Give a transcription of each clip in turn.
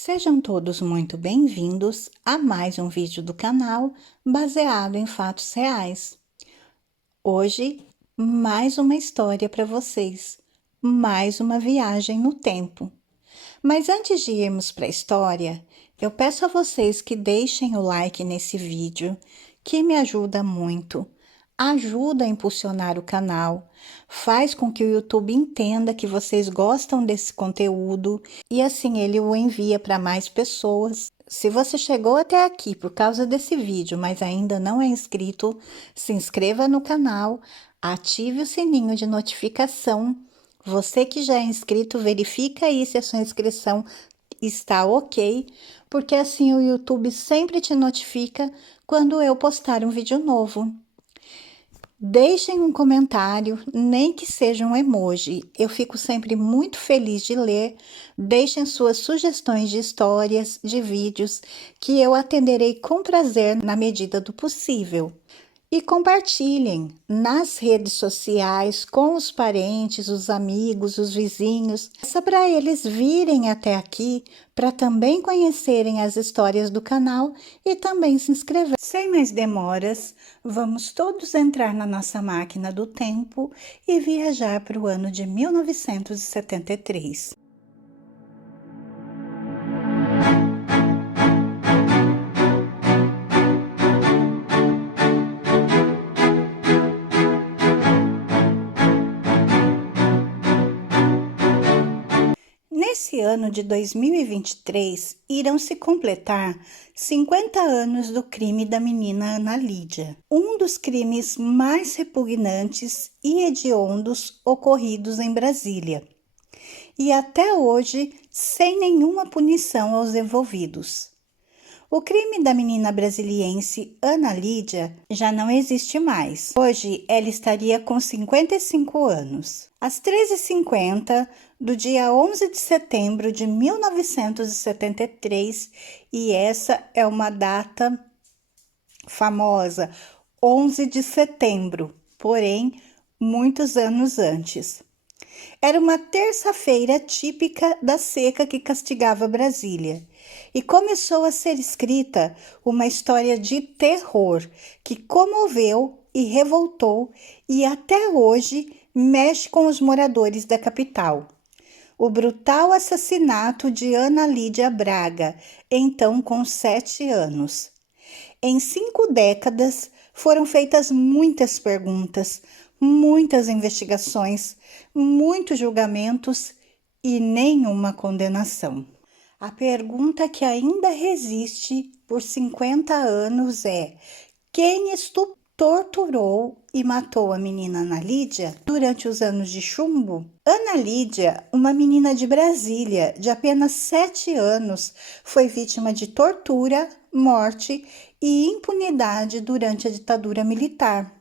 Sejam todos muito bem-vindos a mais um vídeo do canal baseado em fatos reais. Hoje, mais uma história para vocês, mais uma viagem no tempo. Mas antes de irmos para a história, eu peço a vocês que deixem o like nesse vídeo, que me ajuda muito. Ajuda a impulsionar o canal, faz com que o YouTube entenda que vocês gostam desse conteúdo e assim ele o envia para mais pessoas. Se você chegou até aqui por causa desse vídeo, mas ainda não é inscrito, se inscreva no canal, ative o sininho de notificação. Você que já é inscrito, verifica aí se a sua inscrição está ok, porque assim o YouTube sempre te notifica quando eu postar um vídeo novo. Deixem um comentário, nem que seja um emoji. Eu fico sempre muito feliz de ler. Deixem suas sugestões de histórias, de vídeos, que eu atenderei com prazer na medida do possível. E compartilhem nas redes sociais com os parentes, os amigos, os vizinhos, só para eles virem até aqui, para também conhecerem as histórias do canal e também se inscrever. Sem mais demoras, vamos todos entrar na nossa máquina do tempo e viajar para o ano de 1973. Nesse ano de 2023, irão se completar 50 anos do crime da menina Ana Lídia, um dos crimes mais repugnantes e hediondos ocorridos em Brasília, e até hoje sem nenhuma punição aos envolvidos. O crime da menina brasiliense Ana Lídia já não existe mais. Hoje ela estaria com 55 anos. Às 13h50 do dia 11 de setembro de 1973, e essa é uma data famosa, 11 de setembro, porém muitos anos antes. Era uma terça-feira típica da seca que castigava Brasília, e começou a ser escrita uma história de terror que comoveu e revoltou e até hoje mexe com os moradores da capital. O brutal assassinato de Ana Lídia Braga, então com 7 anos. Em 5 décadas foram feitas muitas perguntas, muitas investigações, muitos julgamentos e nenhuma condenação. A pergunta que ainda resiste por 50 anos é: quem torturou e matou a menina Ana Lídia durante os anos de chumbo? Ana Lídia, uma menina de Brasília de apenas 7 anos, foi vítima de tortura, morte e impunidade durante a ditadura militar.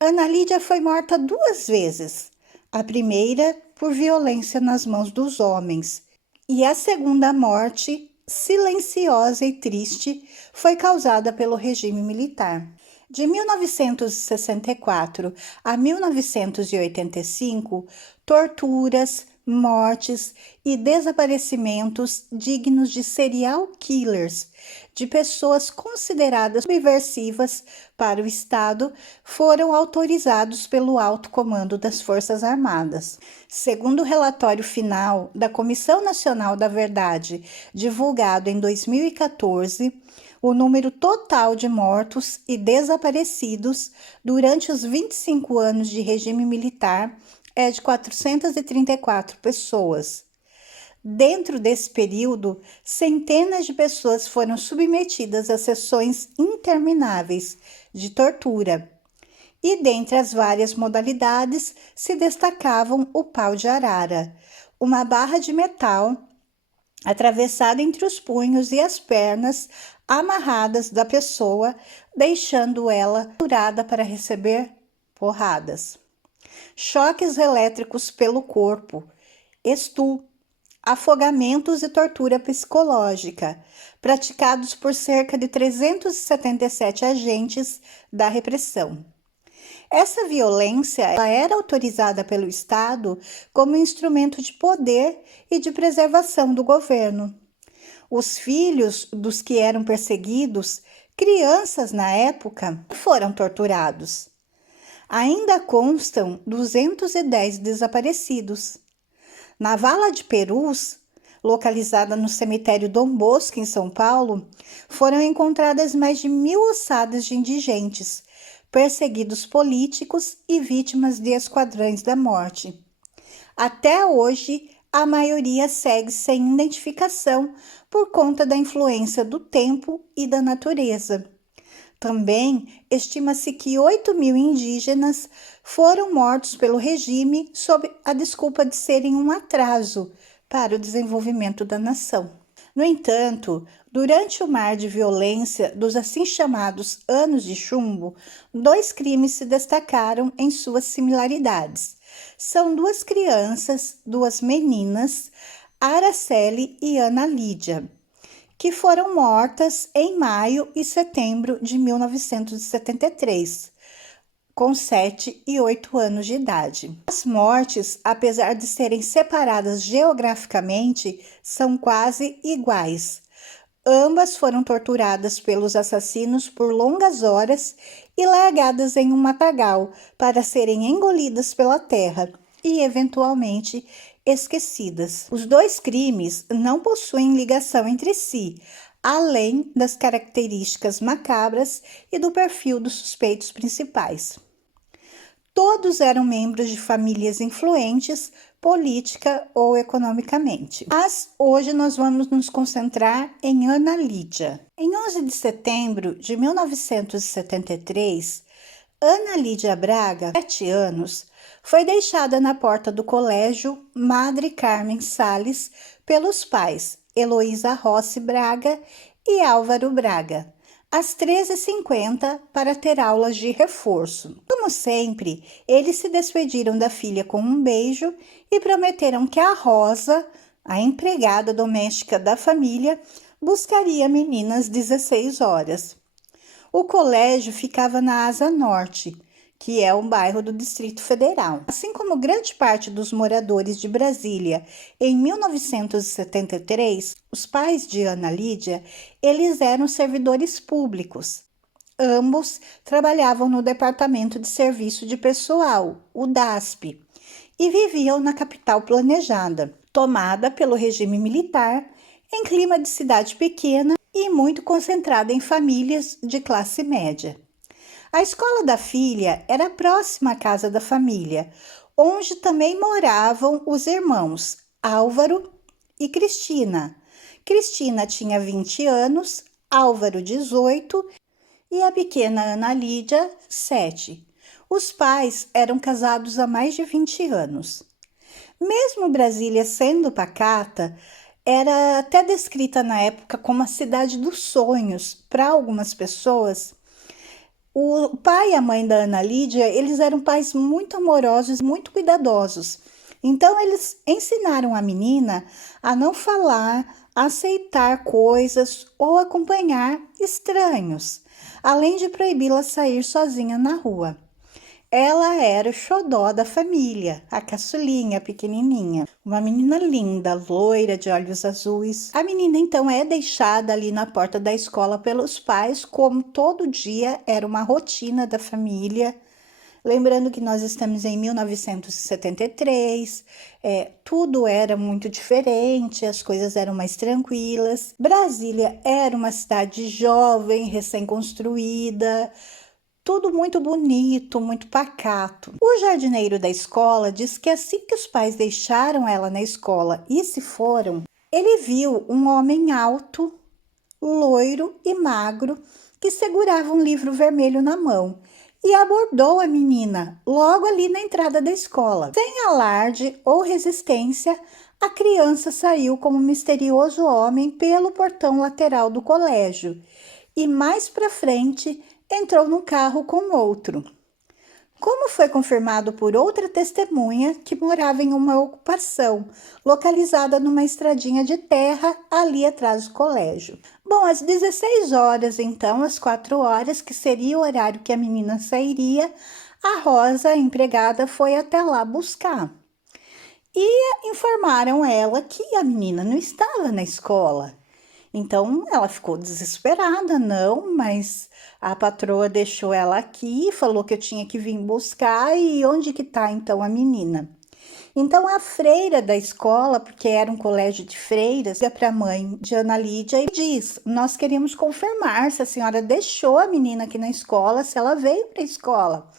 Ana Lídia foi morta 2 vezes. A primeira por violência nas mãos dos homens, e a segunda morte, silenciosa e triste, foi causada pelo regime militar. De 1964 a 1985, torturas, mortes e desaparecimentos dignos de serial killers, de pessoas consideradas subversivas para o Estado, foram autorizados pelo alto comando das Forças Armadas. Segundo o relatório final da Comissão Nacional da Verdade, divulgado em 2014, o número total de mortos e desaparecidos durante os 25 anos de regime militar é de 434 pessoas. Dentro desse período, centenas de pessoas foram submetidas a sessões intermináveis de tortura. E dentre as várias modalidades se destacavam o pau de arara, uma barra de metal atravessada entre os punhos e as pernas amarradas da pessoa, deixando ela durada para receber porradas. Choques elétricos pelo corpo, afogamentos e tortura psicológica, praticados por cerca de 377 agentes da repressão. Essa violência era autorizada pelo Estado como instrumento de poder e de preservação do governo. Os filhos dos que eram perseguidos, crianças na época, foram torturados. Ainda constam 210 desaparecidos. Na Vala de Perus, localizada no cemitério Dom Bosco, em São Paulo, foram encontradas mais de 1.000 ossadas de indigentes, perseguidos políticos e vítimas de esquadrões da morte. Até hoje, a maioria segue sem identificação por conta da influência do tempo e da natureza. Também estima-se que 8.000 indígenas foram mortos pelo regime sob a desculpa de serem um atraso para o desenvolvimento da nação. No entanto, durante o mar de violência dos assim chamados Anos de Chumbo, 2 crimes se destacaram em suas similaridades. São 2 crianças, 2 meninas, Araceli e Ana Lídia, que foram mortas em maio e setembro de 1973, com 7 e 8 anos de idade. As mortes, apesar de serem separadas geograficamente, são quase iguais. Ambas foram torturadas pelos assassinos por longas horas e largadas em um matagal para serem engolidas pela terra e, eventualmente, esquecidas. Os 2 crimes não possuem ligação entre si, além das características macabras e do perfil dos suspeitos principais. Todos eram membros de famílias influentes, política ou economicamente. Mas hoje nós vamos nos concentrar em Ana Lídia. Em 11 de setembro de 1973, Ana Lídia Braga, 7 anos, foi deixada na porta do colégio Madre Carmen Sales pelos pais Heloísa Rossi Braga e Álvaro Braga, às 13h50 para ter aulas de reforço. Como sempre, eles se despediram da filha com um beijo e prometeram que a Rosa, a empregada doméstica da família, buscaria a menina às 16 horas. O colégio ficava na Asa Norte, que é um bairro do Distrito Federal. Assim como grande parte dos moradores de Brasília, em 1973, os pais de Ana Lídia, eles eram servidores públicos. Ambos trabalhavam no Departamento de Serviço de Pessoal, o DASP, e viviam na capital planejada, tomada pelo regime militar, em clima de cidade pequena e muito concentrada em famílias de classe média. A escola da filha era próxima à casa da família, onde também moravam os irmãos Álvaro e Cristina. Cristina tinha 20 anos, Álvaro 18 e a pequena Ana Lídia 7. Os pais eram casados há mais de 20 anos. Mesmo Brasília sendo pacata, era até descrita na época como a cidade dos sonhos para algumas pessoas. O pai e a mãe da Ana Lídia, eles eram pais muito amorosos, muito cuidadosos. Então, eles ensinaram a menina a não falar, a aceitar coisas ou acompanhar estranhos, além de proibi-la sair sozinha na rua. Ela era o xodó da família, a caçulinha, a pequenininha. Uma menina linda, loira, de olhos azuis. A menina, então, é deixada ali na porta da escola pelos pais, como todo dia era uma rotina da família. Lembrando que nós estamos em 1973, tudo era muito diferente, as coisas eram mais tranquilas. Brasília era uma cidade jovem, recém-construída, tudo muito bonito, muito pacato. O jardineiro da escola diz que assim que os pais deixaram ela na escola e se foram, ele viu um homem alto, loiro e magro que segurava um livro vermelho na mão e abordou a menina logo ali na entrada da escola. Sem alarde ou resistência, a criança saiu como um misterioso homem pelo portão lateral do colégio e mais para frente entrou no carro com outro. Como foi confirmado por outra testemunha que morava em uma ocupação, localizada numa estradinha de terra ali atrás do colégio. Bom, às 16 horas, então, às 4 horas, que seria o horário que a menina sairia, a Rosa, a empregada, foi até lá buscar. E informaram ela que a menina não estava na escola. Então ela ficou desesperada, não, mas a patroa deixou ela aqui, falou que eu tinha que vir buscar e onde que tá então a menina? Então a freira da escola, porque era um colégio de freiras, liga para a mãe de Ana Lídia e diz: Nós queríamos confirmar se a senhora deixou a menina aqui na escola, se ela veio para a escola.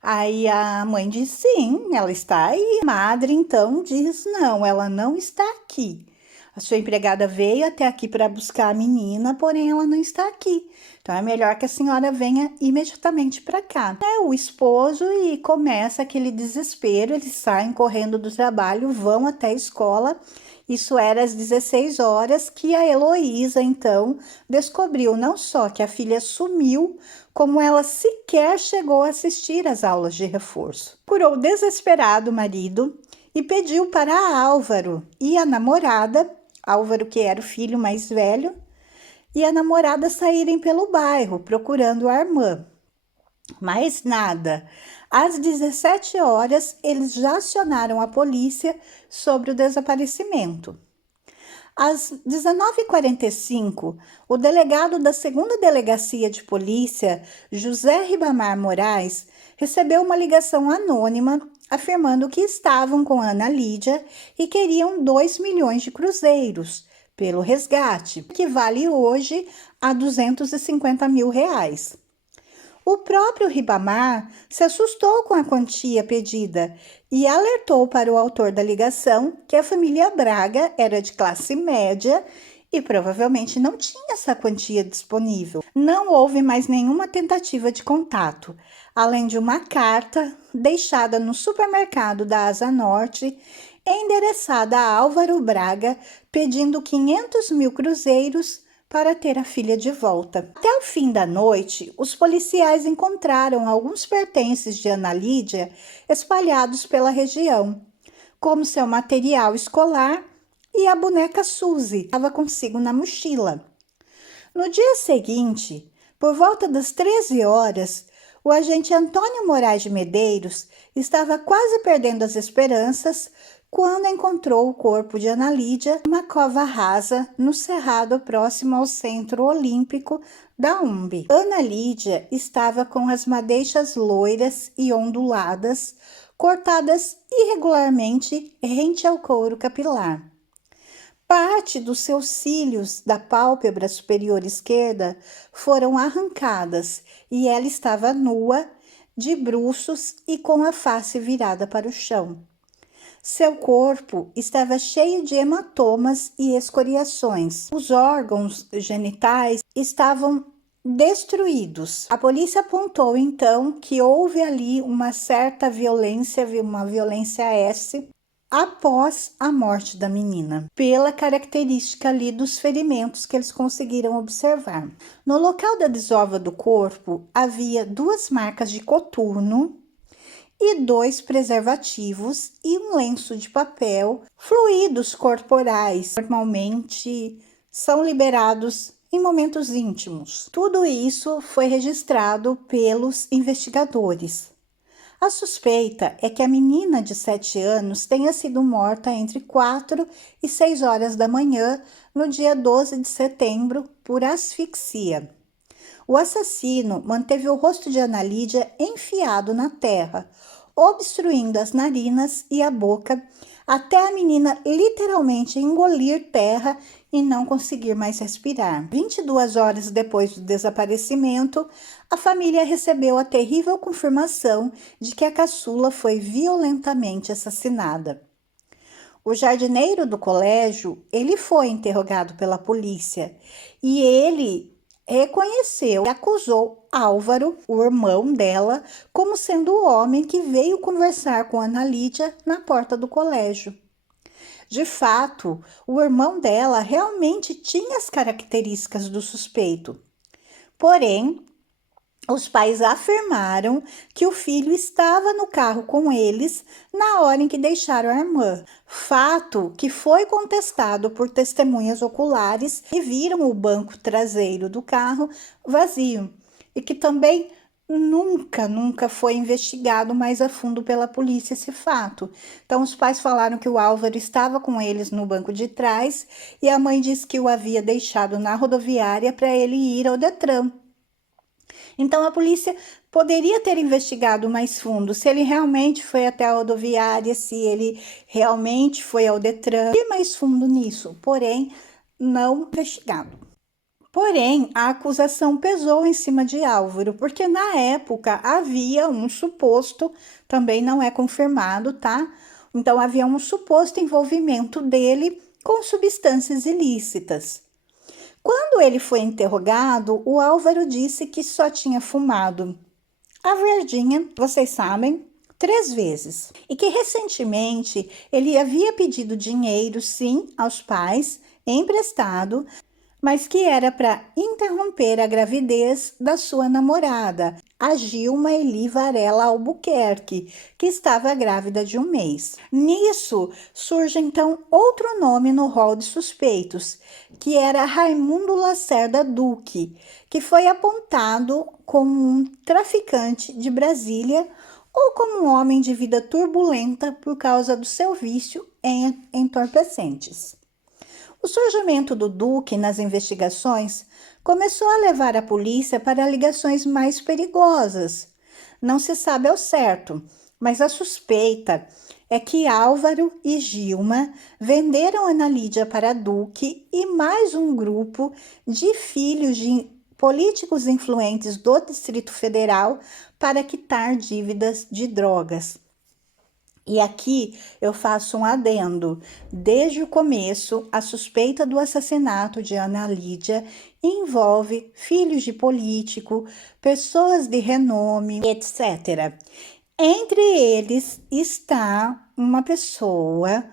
Aí a mãe diz: Sim, ela está aí. A madre então diz: Não, ela não está aqui. A sua empregada veio até aqui para buscar a menina, porém ela não está aqui. Então é melhor que a senhora venha imediatamente para cá. É o esposo e começa aquele desespero. Eles saem correndo do trabalho, vão até a escola. Isso era às 16 horas que a Heloísa, então, descobriu não só que a filha sumiu, como ela sequer chegou a assistir às aulas de reforço. Procurou desesperado o marido e pediu para Álvaro e a namorada, Álvaro que era o filho mais velho, e a namorada saírem pelo bairro procurando a irmã. Mas nada. Às 17 horas, eles já acionaram a polícia sobre o desaparecimento. Às 19h45, o delegado da 2ª Delegacia de Polícia, José Ribamar Moraes, recebeu uma ligação anônima afirmando que estavam com Ana Lídia e queriam 2 milhões de cruzeiros pelo resgate, que vale hoje a 250 mil reais. O próprio Ribamar se assustou com a quantia pedida e alertou para o autor da ligação que a família Braga era de classe média e provavelmente não tinha essa quantia disponível. Não houve mais nenhuma tentativa de contato, além de uma carta deixada no supermercado da Asa Norte, endereçada a Álvaro Braga, pedindo 500 mil cruzeiros para ter a filha de volta. Até o fim da noite, os policiais encontraram alguns pertences de Ana Lídia espalhados pela região, como seu material escolar e a boneca Suzy, que estava consigo na mochila. No dia seguinte, por volta das 13 horas, o agente Antônio Moraes de Medeiros estava quase perdendo as esperanças quando encontrou o corpo de Ana Lídia em uma cova rasa no cerrado próximo ao Centro Olímpico da UMB. Ana Lídia estava com as madeixas loiras e onduladas, cortadas irregularmente rente ao couro capilar. Parte dos seus cílios da pálpebra superior esquerda foram arrancadas e ela estava nua, de bruços e com a face virada para o chão. Seu corpo estava cheio de hematomas e escoriações. Os órgãos genitais estavam destruídos. A polícia apontou então que houve ali uma certa violência, uma violência S, após a morte da menina, pela característica ali dos ferimentos que eles conseguiram observar. No local da desova do corpo havia 2 marcas de coturno e 2 preservativos e um lenço de papel. Fluidos corporais normalmente são liberados em momentos íntimos. Tudo isso foi registrado pelos investigadores. A suspeita é que a menina de 7 anos tenha sido morta entre 4 e 6 horas da manhã no dia 12 de setembro por asfixia. O assassino manteve o rosto de Ana Lídia enfiado na terra, obstruindo as narinas e a boca, até a menina literalmente engolir terra e não conseguir mais respirar. 22 horas depois do desaparecimento, a família recebeu a terrível confirmação de que a caçula foi violentamente assassinada. O jardineiro do colégio, ele foi interrogado pela polícia e ele reconheceu e acusou Álvaro, o irmão dela, como sendo o homem que veio conversar com Ana Lídia na porta do colégio. De fato, o irmão dela realmente tinha as características do suspeito. Porém, os pais afirmaram que o filho estava no carro com eles na hora em que deixaram a irmã. Fato que foi contestado por testemunhas oculares que viram o banco traseiro do carro vazio e que também nunca foi investigado mais a fundo pela polícia esse fato. Então, os pais falaram que o Álvaro estava com eles no banco de trás e a mãe disse que o havia deixado na rodoviária para ele ir ao Detran. Então, a polícia poderia ter investigado mais fundo se ele realmente foi até a rodoviária, se ele realmente foi ao Detran, e mais fundo nisso, porém, não investigado. Porém, a acusação pesou em cima de Álvaro, porque na época havia um suposto, também não é confirmado, tá? Então, havia um suposto envolvimento dele com substâncias ilícitas. Quando ele foi interrogado, o Álvaro disse que só tinha fumado a verdinha, vocês sabem, 3 vezes. E que recentemente ele havia pedido dinheiro, sim, aos pais, emprestado, mas que era para interromper a gravidez da sua namorada, a Gilma Eli Varela Albuquerque, que estava grávida de 1 mês. Nisso, surge então outro nome no rol de suspeitos, que era Raimundo Lacerda Duque, que foi apontado como um traficante de Brasília ou como um homem de vida turbulenta por causa do seu vício em entorpecentes. O surgimento do Duque nas investigações começou a levar a polícia para ligações mais perigosas. Não se sabe ao certo, mas a suspeita é que Álvaro e Gilma venderam Ana Lídia para Duque e mais um grupo de filhos de políticos influentes do Distrito Federal para quitar dívidas de drogas. E aqui eu faço um adendo. Desde o começo, a suspeita do assassinato de Ana Lídia envolve filhos de político, pessoas de renome, etc. Entre eles está uma pessoa,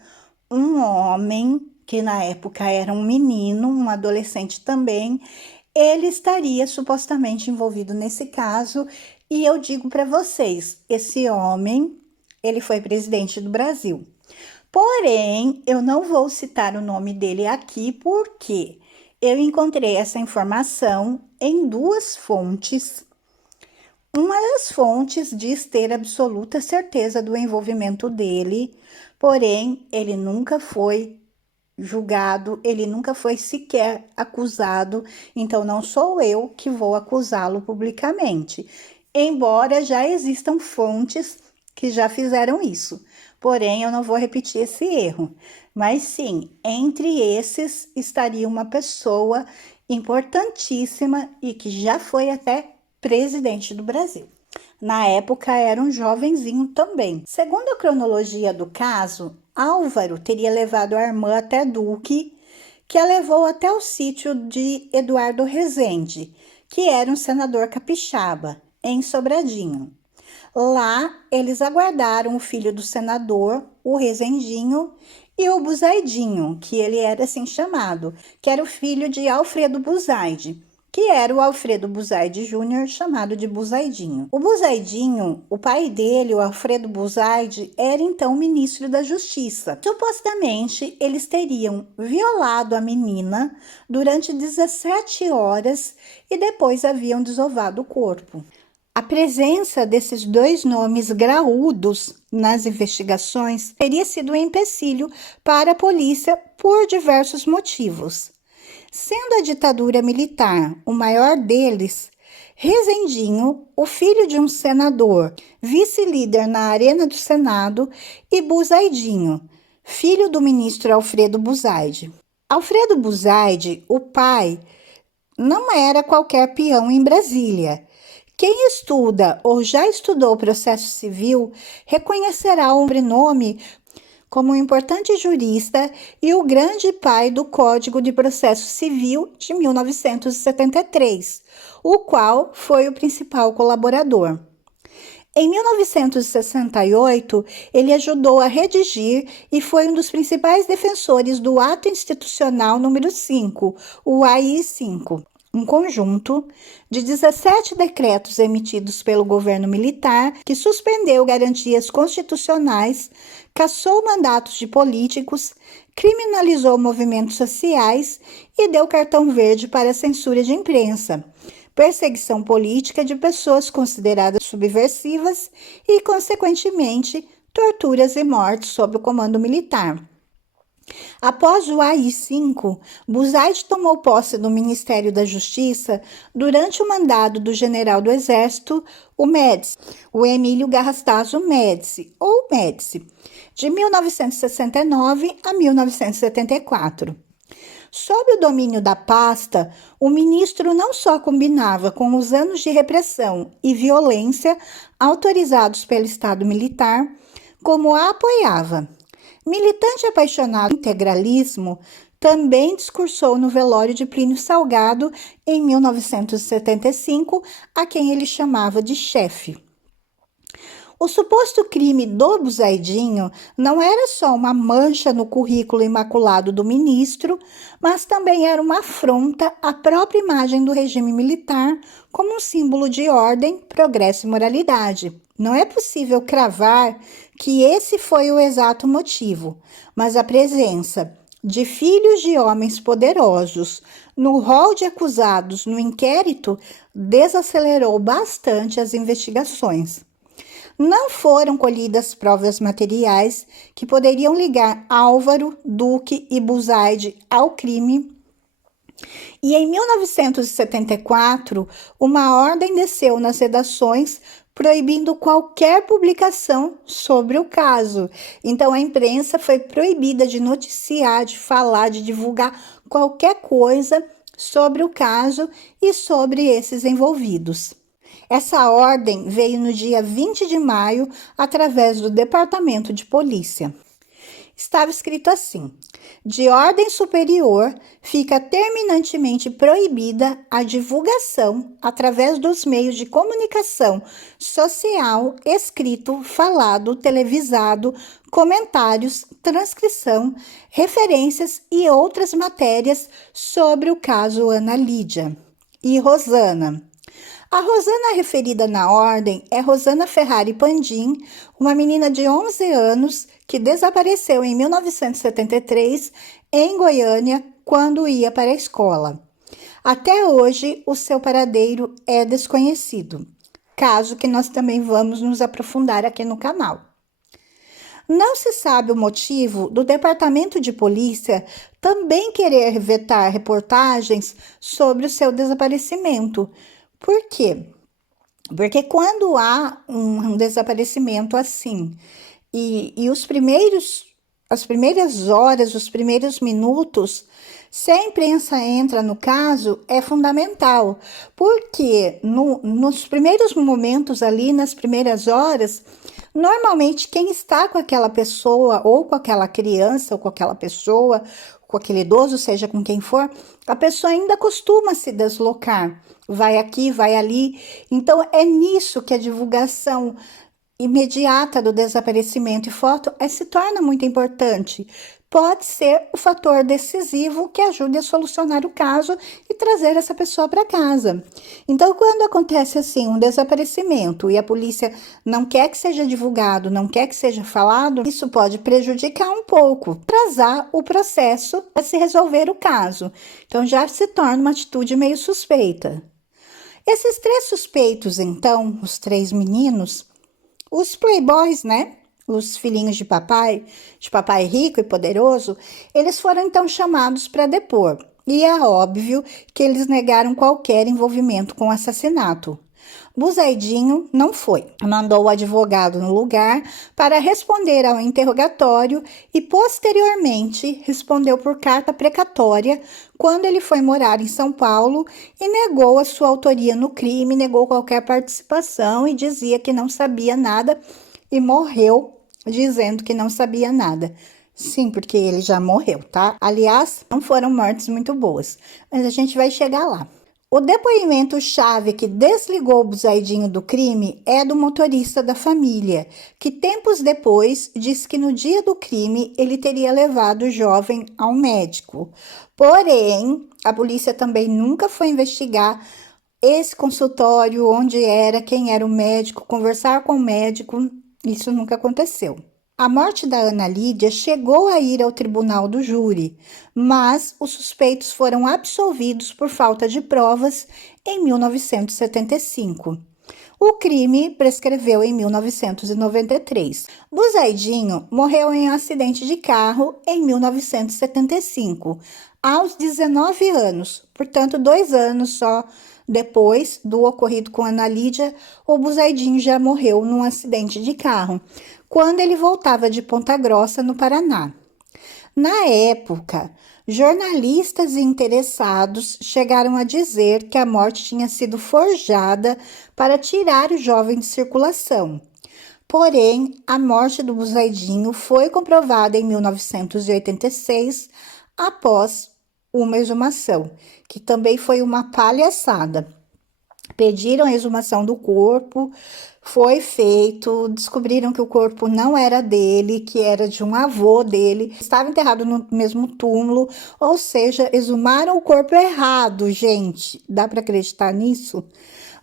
um homem, que na época era um menino, um adolescente também. Ele estaria supostamente envolvido nesse caso, e eu digo para vocês, esse homem ele foi presidente do Brasil. Porém, eu não vou citar o nome dele aqui porque eu encontrei essa informação em 2 fontes. Uma das fontes diz ter absoluta certeza do envolvimento dele, porém, ele nunca foi julgado, ele nunca foi sequer acusado, então não sou eu que vou acusá-lo publicamente. Embora já existam fontes que já fizeram isso. Porém, eu não vou repetir esse erro. Mas sim, entre esses estaria uma pessoa importantíssima e que já foi até presidente do Brasil. Na época era um jovenzinho também. Segundo a cronologia do caso, Álvaro teria levado a irmã até Duque, que a levou até o sítio de Eduardo Rezende, que era um senador capixaba, em Sobradinho. Lá, eles aguardaram o filho do senador, o Rezendinho, e o Buzaidinho, que ele era assim chamado, que era o filho de Alfredo Buzaide, que era o Alfredo Buzaide Júnior, chamado de Buzaidinho. O Buzaidinho, o pai dele, o Alfredo Buzaide, era então ministro da Justiça. Supostamente, eles teriam violado a menina durante 17 horas e depois haviam desovado o corpo. A presença desses 2 nomes graúdos nas investigações teria sido um empecilho para a polícia por diversos motivos. Sendo a ditadura militar o maior deles, Rezendinho, o filho de um senador, vice-líder na Arena do Senado, e Buzaidinho, filho do ministro Alfredo Buzaide. Alfredo Buzaide, o pai, não era qualquer peão em Brasília. Quem estuda ou já estudou processo civil reconhecerá o sobrenome como um importante jurista e o grande pai do Código de Processo Civil de 1973, o qual foi o principal colaborador. Em 1968, ele ajudou a redigir e foi um dos principais defensores do Ato Institucional número 5, o AI-5. Um conjunto de 17 decretos emitidos pelo governo militar que suspendeu garantias constitucionais, cassou mandatos de políticos, criminalizou movimentos sociais e deu cartão verde para a censura de imprensa, perseguição política de pessoas consideradas subversivas e, consequentemente, torturas e mortes sob o comando militar. Após o AI-5, Buzaide tomou posse do Ministério da Justiça durante o mandado do general do Exército, o Médici, o Emílio Garrastazu Médici, ou Médici, de 1969 a 1974. Sob o domínio da pasta, o ministro não só combinava com os anos de repressão e violência autorizados pelo Estado militar, como a apoiava. Militante apaixonado do integralismo, também discursou no velório de Plínio Salgado em 1975, a quem ele chamava de chefe. O suposto crime do Buzaidinho não era só uma mancha no currículo imaculado do ministro, mas também era uma afronta à própria imagem do regime militar como um símbolo de ordem, progresso e moralidade. Não é possível cravar que esse foi o exato motivo, mas a presença de filhos de homens poderosos no rol de acusados no inquérito desacelerou bastante as investigações. Não foram colhidas provas materiais que poderiam ligar Álvaro, Duque e Buzaide ao crime. E em 1974, uma ordem desceu nas redações proibindo qualquer publicação sobre o caso. Então, a imprensa foi proibida de noticiar, de falar, de divulgar qualquer coisa sobre o caso e sobre esses envolvidos. Essa ordem veio no dia 20 de maio, através do Departamento de Polícia. Estava escrito assim: de ordem superior, fica terminantemente proibida a divulgação, através dos meios de comunicação social, escrito, falado, televisado, comentários, transcrição, referências e outras matérias sobre o caso Ana Lídia e Rosana. A Rosana referida na ordem é Rosana Ferrari Pandim, uma menina de 11 anos que desapareceu em 1973 em Goiânia quando ia para a escola. Até hoje, o seu paradeiro é desconhecido, caso que nós também vamos nos aprofundar aqui no canal. Não se sabe o motivo do Departamento de Polícia também querer vetar reportagens sobre o seu desaparecimento. Por quê? Porque quando há um desaparecimento assim, e as primeiras horas, os primeiros minutos, se a imprensa entra no caso, é fundamental, porque nos primeiros momentos ali, nas primeiras horas, normalmente quem está com aquela pessoa, ou com aquela criança, ou com aquela pessoa, com aquele idoso, seja com quem for, a pessoa ainda costuma se deslocar, vai aqui, vai ali. Então, é nisso que a divulgação imediata do desaparecimento e foto se torna muito importante. Pode ser o fator decisivo que ajude a solucionar o caso e trazer essa pessoa para casa. Então, quando acontece assim um desaparecimento e a polícia não quer que seja divulgado, não quer que seja falado, isso pode prejudicar um pouco, atrasar o processo para se resolver o caso. Então, já se torna uma atitude meio suspeita. Esses três suspeitos, então, os três meninos, os playboys, né? Os filhinhos de papai rico e poderoso, eles foram então chamados para depor. E é óbvio que eles negaram qualquer envolvimento com o assassinato. Buzaidinho não foi. Mandou o advogado no lugar para responder ao interrogatório e, posteriormente, respondeu por carta precatória quando ele foi morar em São Paulo e negou a sua autoria no crime, negou qualquer participação e dizia que não sabia nada e morreu dizendo que não sabia nada. Sim, porque ele já morreu, tá? Aliás, não foram mortes muito boas, mas a gente vai chegar lá. O depoimento-chave que desligou o Buzaidinho do crime é do motorista da família, que tempos depois disse que no dia do crime ele teria levado o jovem ao médico. Porém, a polícia também nunca foi investigar esse consultório, onde era, quem era o médico, conversar com o médico, isso nunca aconteceu. A morte da Ana Lídia chegou a ir ao tribunal do júri, mas os suspeitos foram absolvidos por falta de provas em 1975. O crime prescreveu em 1993. Buzaidinho morreu em um acidente de carro em 1975, aos 19 anos, portanto, 2 anos só depois do ocorrido com Ana Lídia, o Buzaidinho já morreu num acidente de carro, quando ele voltava de Ponta Grossa, no Paraná. Na época, jornalistas interessados chegaram a dizer que a morte tinha sido forjada para tirar o jovem de circulação. Porém, a morte do Buzaidinho foi comprovada em 1986, após uma exumação, que também foi uma palhaçada. Pediram a exumação do corpo, foi feito, descobriram que o corpo não era dele, que era de um avô dele, estava enterrado no mesmo túmulo, ou seja, exumaram o corpo errado, gente. Dá para acreditar nisso?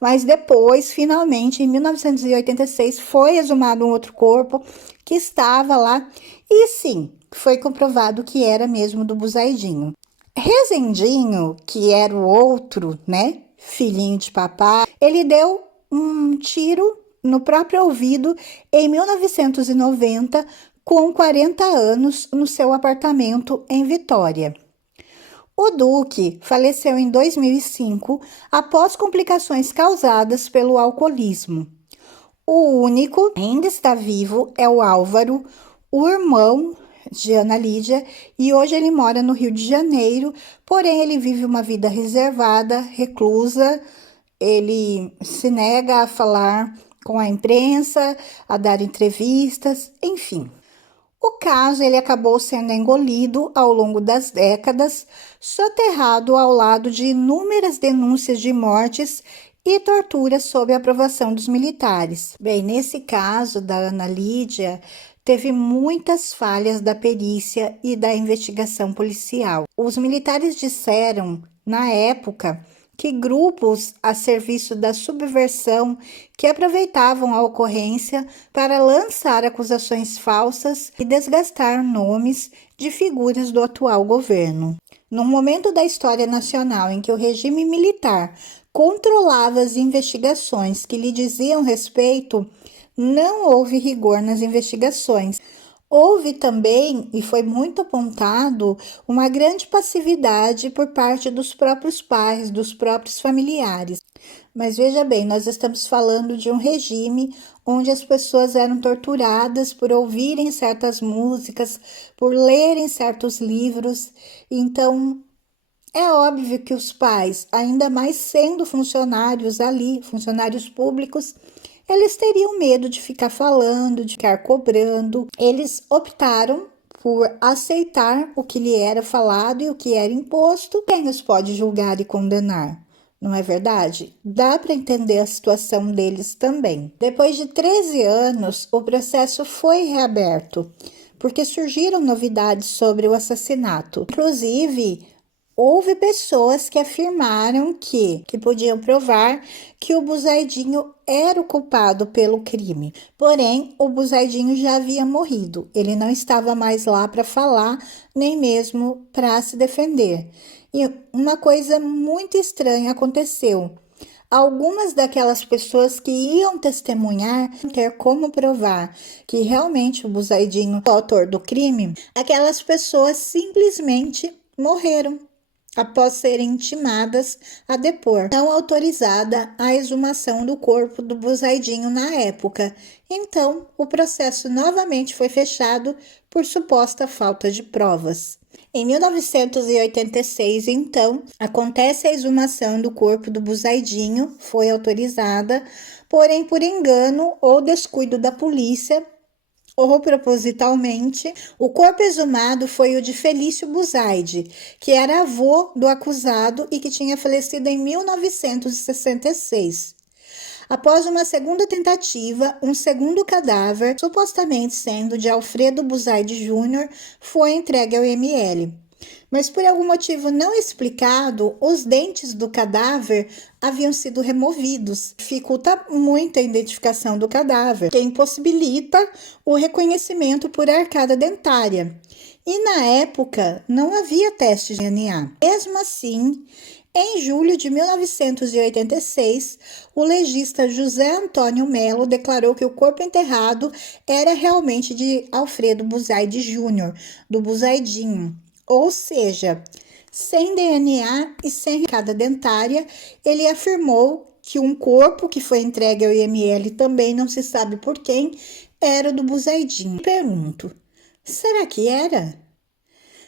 Mas depois, finalmente, em 1986, foi exumado um outro corpo que estava lá, e sim, foi comprovado que era mesmo do Buzaidinho. Rezendinho, que era o outro, né, filhinho de papai, ele deu um tiro no próprio ouvido em 1990, com 40 anos, no seu apartamento em Vitória. O Duque faleceu em 2005 após complicações causadas pelo alcoolismo. O único que ainda está vivo é o Álvaro, o irmão de Ana Lídia, e hoje ele mora no Rio de Janeiro, porém ele vive uma vida reservada, reclusa, ele se nega a falar com a imprensa, a dar entrevistas, enfim. O caso ele acabou sendo engolido ao longo das décadas, soterrado ao lado de inúmeras denúncias de mortes e torturas sob a aprovação dos militares. Bem, nesse caso da Ana Lídia, teve muitas falhas da perícia e da investigação policial. Os militares disseram, na época, que grupos a serviço da subversão que aproveitavam a ocorrência para lançar acusações falsas e desgastar nomes de figuras do atual governo. No momento da história nacional em que o regime militar controlava as investigações que lhe diziam respeito, não houve rigor nas investigações. Houve também, e foi muito apontado, uma grande passividade por parte dos próprios pais, dos próprios familiares. Mas veja bem, nós estamos falando de um regime onde as pessoas eram torturadas por ouvirem certas músicas, por lerem certos livros. Então, é óbvio que os pais, ainda mais sendo funcionários ali, funcionários públicos, eles teriam medo de ficar falando, de ficar cobrando. Eles optaram por aceitar o que lhe era falado e o que era imposto. Quem os pode julgar e condenar? Não é verdade? Dá para entender a situação deles também. Depois de 13 anos, o processo foi reaberto, porque surgiram novidades sobre o assassinato. Inclusive, houve pessoas que afirmaram que podiam provar que o Buzaidinho era o culpado pelo crime. Porém, o Buzaidinho já havia morrido. Ele não estava mais lá para falar, nem mesmo para se defender. E uma coisa muito estranha aconteceu. Algumas daquelas pessoas que iam testemunhar, ter como provar que realmente o Buzaidinho é o autor do crime, aquelas pessoas simplesmente morreram após serem intimadas a depor. Não autorizada a exumação do corpo do Buzaidinho na época. Então, o processo novamente foi fechado por suposta falta de provas. Em 1986, então, acontece a exumação do corpo do Buzaidinho, foi autorizada, porém por engano ou descuido da polícia, ou propositalmente, o corpo exumado foi o de Felício Buzaide, que era avô do acusado e que tinha falecido em 1966. Após uma segunda tentativa, um segundo cadáver, supostamente sendo de Alfredo Buzaide Júnior, foi entregue ao IML. Mas por algum motivo não explicado, os dentes do cadáver haviam sido removidos. Dificulta muito a identificação do cadáver, que impossibilita o reconhecimento por arcada dentária. E na época não havia testes de DNA. Mesmo assim, em julho de 1986, o legista José Antônio Melo declarou que o corpo enterrado era realmente de Alfredo Buzaide Júnior, do Buzaidinho. Ou seja, sem DNA e sem arcada dentária, ele afirmou que um corpo que foi entregue ao IML, também não se sabe por quem, era do Buzaidinho. Pergunto, será que era?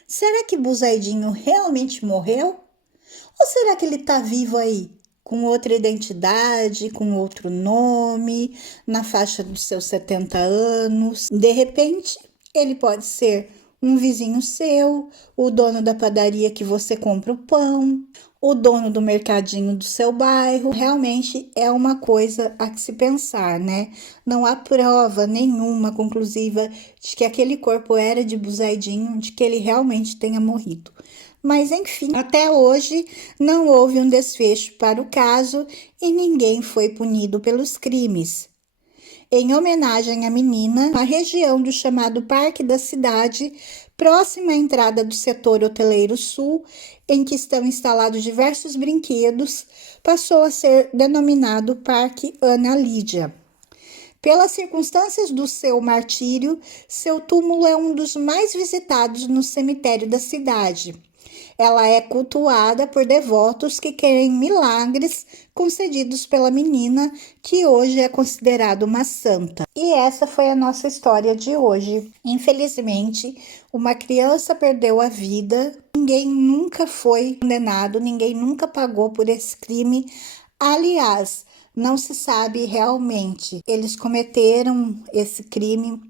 Será que Buzaidinho realmente morreu? Ou será que ele está vivo aí, com outra identidade, com outro nome, na faixa dos seus 70 anos? De repente, ele pode ser um vizinho seu, o dono da padaria que você compra o pão, o dono do mercadinho do seu bairro. Realmente é uma coisa a se pensar, né? Não há prova nenhuma conclusiva de que aquele corpo era de Buzaidinho, de que ele realmente tenha morrido. Mas enfim, até hoje não houve um desfecho para o caso e ninguém foi punido pelos crimes. Em homenagem à menina, a região do chamado Parque da Cidade, próxima à entrada do setor hoteleiro sul, em que estão instalados diversos brinquedos, passou a ser denominado Parque Ana Lídia. Pelas circunstâncias do seu martírio, seu túmulo é um dos mais visitados no cemitério da cidade. Ela é cultuada por devotos que querem milagres concedidos pela menina, que hoje é considerada uma santa. E essa foi a nossa história de hoje. Infelizmente, uma criança perdeu a vida, ninguém nunca foi condenado, ninguém nunca pagou por esse crime. Aliás, não se sabe realmente eles cometeram esse crime,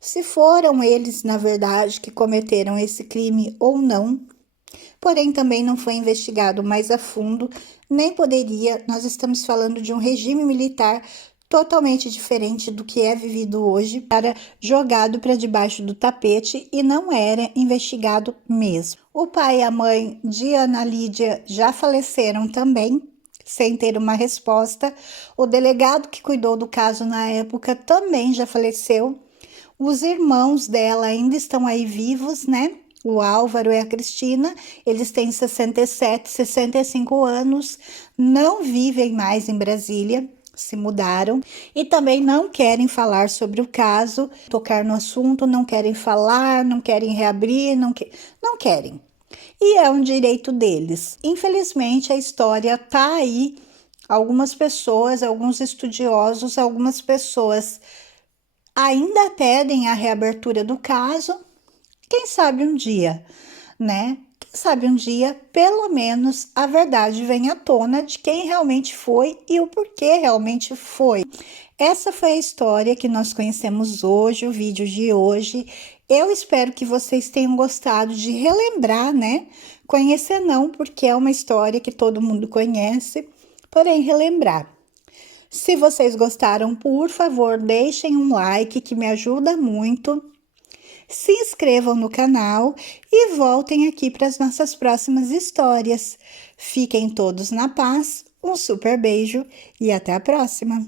se foram eles, na verdade, que cometeram esse crime ou não. Porém, também não foi investigado mais a fundo, nem poderia. Nós estamos falando de um regime militar totalmente diferente do que é vivido hoje, jogado para debaixo do tapete e não era investigado mesmo. O pai e a mãe de Ana Lídia já faleceram também, sem ter uma resposta. O delegado que cuidou do caso na época também já faleceu. Os irmãos dela ainda estão aí vivos, né? O Álvaro e a Cristina, eles têm 67, 65 anos, não vivem mais em Brasília, se mudaram e também não querem falar sobre o caso, tocar no assunto, não querem falar, não querem reabrir, não querem. E é um direito deles. Infelizmente, a história tá aí. Algumas pessoas, alguns estudiosos, algumas pessoas ainda pedem a reabertura do caso. Quem sabe um dia, né? Quem sabe um dia, pelo menos, a verdade vem à tona de quem realmente foi e o porquê realmente foi. Essa foi a história que nós conhecemos hoje, o vídeo de hoje. Eu espero que vocês tenham gostado de relembrar, né? Conhecer não, porque é uma história que todo mundo conhece, porém relembrar. Se vocês gostaram, por favor, deixem um like que me ajuda muito. Se inscrevam no canal e voltem aqui para as nossas próximas histórias. Fiquem todos na paz, um super beijo e até a próxima!